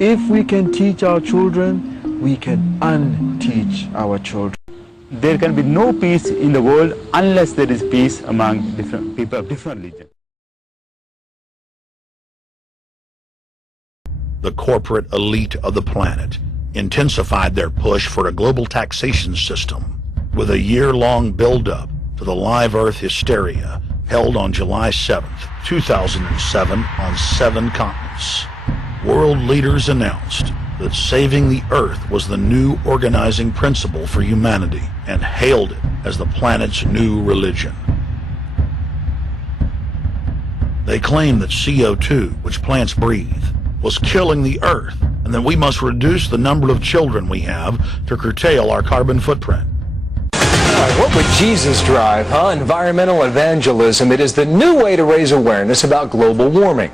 If we can teach our children, we can unteach our children. There can be no peace in the world unless there is peace among different people of different religions. The corporate elite of the planet intensified their push for a global taxation system with a year-long build-up to the Live Earth hysteria held on July 7th, 2007 on 7 continents. World leaders announced that saving the Earth was the new organizing principle for humanity and hailed it as the planet's new religion. They claimed that CO2, which plants breathe, was killing the Earth, and that we must reduce the number of children we have to curtail our carbon footprint. What would Jesus drive, huh? Environmental evangelism. It is the new way to raise awareness about global warming.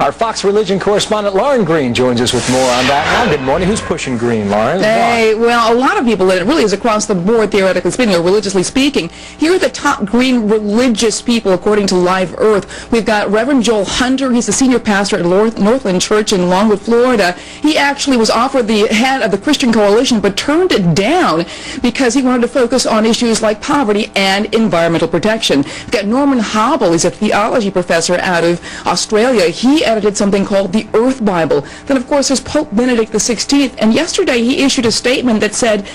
Our Fox Religion correspondent Lauren Green joins us with more on that now. Good morning. Who's pushing green, Lauren? Hey, well, a lot of people, and it really is across the board, theoretically speaking, or religiously speaking. Here are the top green religious people, according to Live Earth. We've got Reverend Joel Hunter. He's the senior pastor at Northland Church in Longwood, Florida. He actually was offered the head of the Christian Coalition, but turned it down because he wanted to focus on issues like poverty and environmental protection. We've got Norman Hobble. He's a theology professor out of Australia. He edited something called the Earth Bible. Then, of course, there's Pope Benedict XVI, and yesterday he issued a statement that said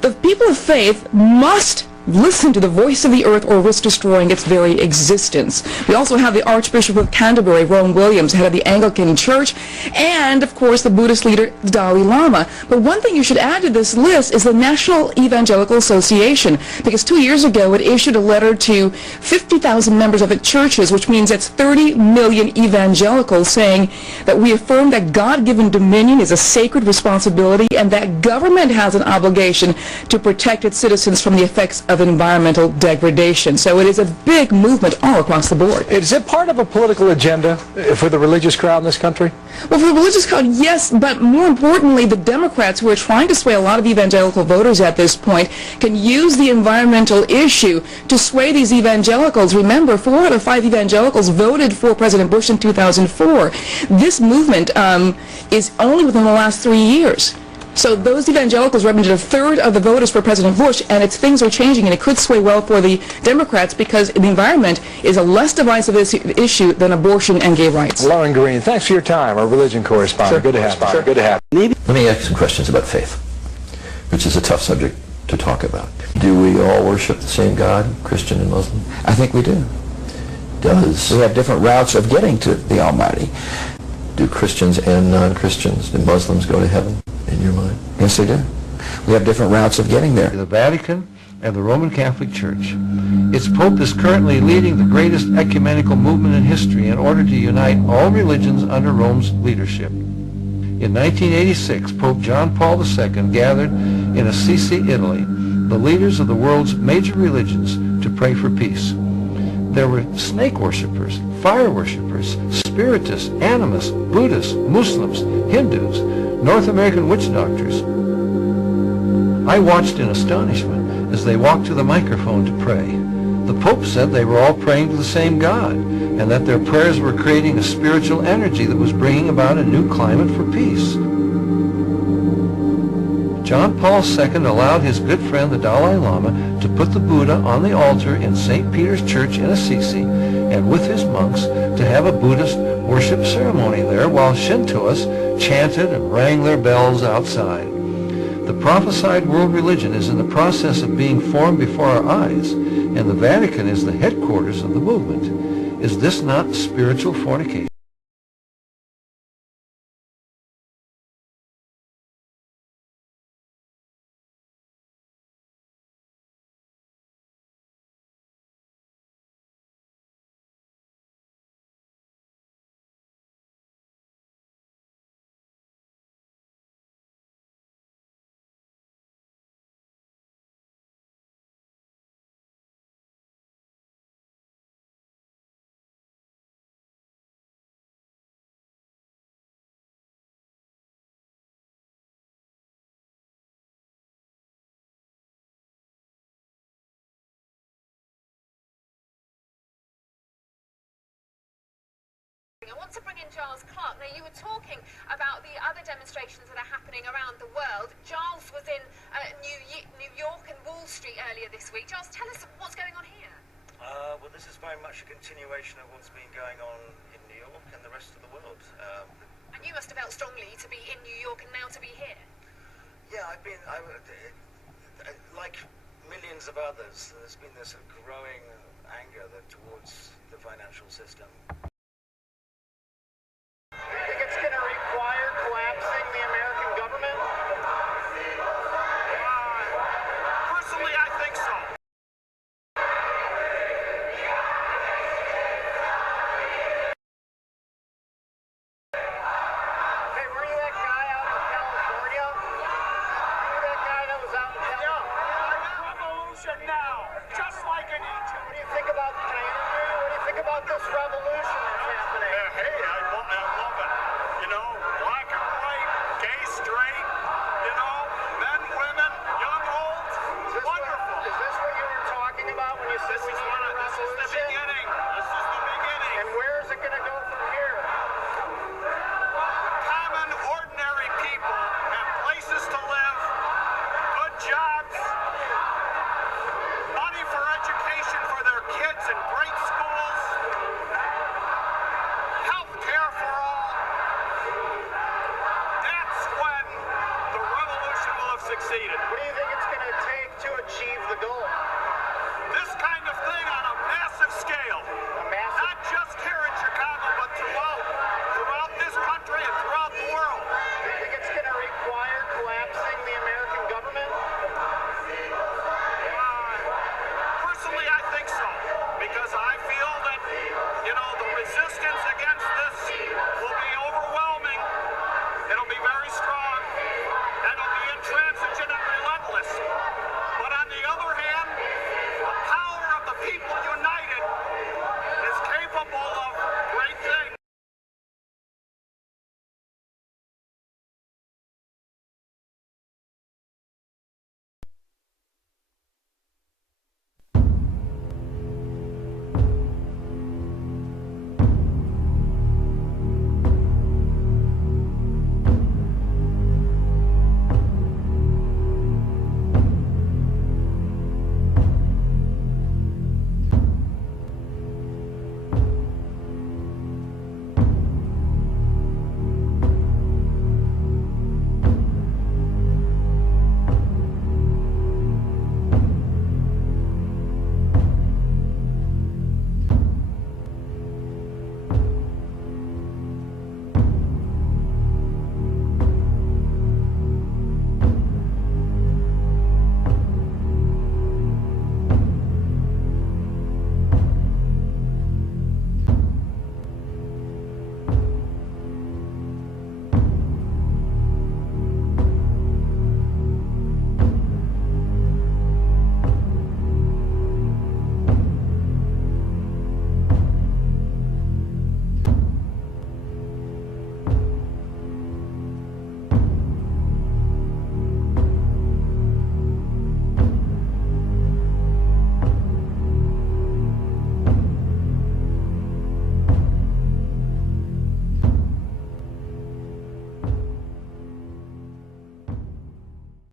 the people of faith must listen to the voice of the earth or risk destroying its very existence. We also have the Archbishop of Canterbury, Rowan Williams, head of the Anglican Church, and, of course, the Buddhist leader, the Dalai Lama. But one thing you should add to this list is the National Evangelical Association, because 2 years ago it issued a letter to 50,000 members of its churches, which means that's 30 million evangelicals, saying that we affirm that God-given dominion is a sacred responsibility and that government has an obligation to protect its citizens from the effects of environmental degradation. So it is a big movement all across the board. Is it part of a political agenda for the religious crowd in this country? Well, for the religious crowd, yes, but more importantly, the Democrats, who are trying to sway a lot of evangelical voters at this point, can use the environmental issue to sway these evangelicals. Remember, 4 out of 5 evangelicals voted for President Bush in 2004. This movement is only within the last 3 years. So those evangelicals represented a third of the voters for President Bush, and things are changing, and it could sway well for the Democrats because the environment is a less divisive issue than abortion and gay rights. Lauren Green, thanks for your time, our religion correspondent. Good to have you. Good to have you. Let me ask some questions about faith, which is a tough subject to talk about. Do we all worship the same God, Christian and Muslim? I think we do. We have different routes of getting to the Almighty. Do Christians and non-Christians, do Muslims go to heaven, in your mind? Yes, they do. We have different routes of getting there. The Vatican and the Roman Catholic Church. Its Pope is currently leading the greatest ecumenical movement in history in order to unite all religions under Rome's leadership. In 1986, Pope John Paul II gathered in Assisi, Italy, the leaders of the world's major religions to pray for peace. There were snake worshippers, fire worshippers, spiritists, animists, Buddhists, Muslims, Hindus, North American witch doctors. I watched in astonishment as they walked to the microphone to pray. The Pope said they were all praying to the same God, and that their prayers were creating a spiritual energy that was bringing about a new climate for peace. John Paul II allowed his good friend the Dalai Lama to put the Buddha on the altar in St. Peter's Church in Assisi, and with his monks to have a Buddhist worship ceremony there while Shintoists chanted and rang their bells outside. The prophesied world religion is in the process of being formed before our eyes, and the Vatican is the headquarters of the movement. Is this not spiritual fornication? I want to bring in Giles Clark. Now, you were talking about the other demonstrations that are happening around the world. Giles was in New York and Wall Street earlier this week. Giles, tell us what's going on here. Well, this is very much a continuation of what's been going on in New York and the rest of the world. And you must have felt strongly to be in New York and now to be here. Yeah, like millions of others, there's been this growing anger towards the financial system. Do you think it's going to require collapsing the American government? Personally, I think so. Hey, were you that guy out in California? Were you that guy that was out in California? Yeah. Revolution now, just like in Egypt. What do you think about, can I interview you? What do you think about this revolution?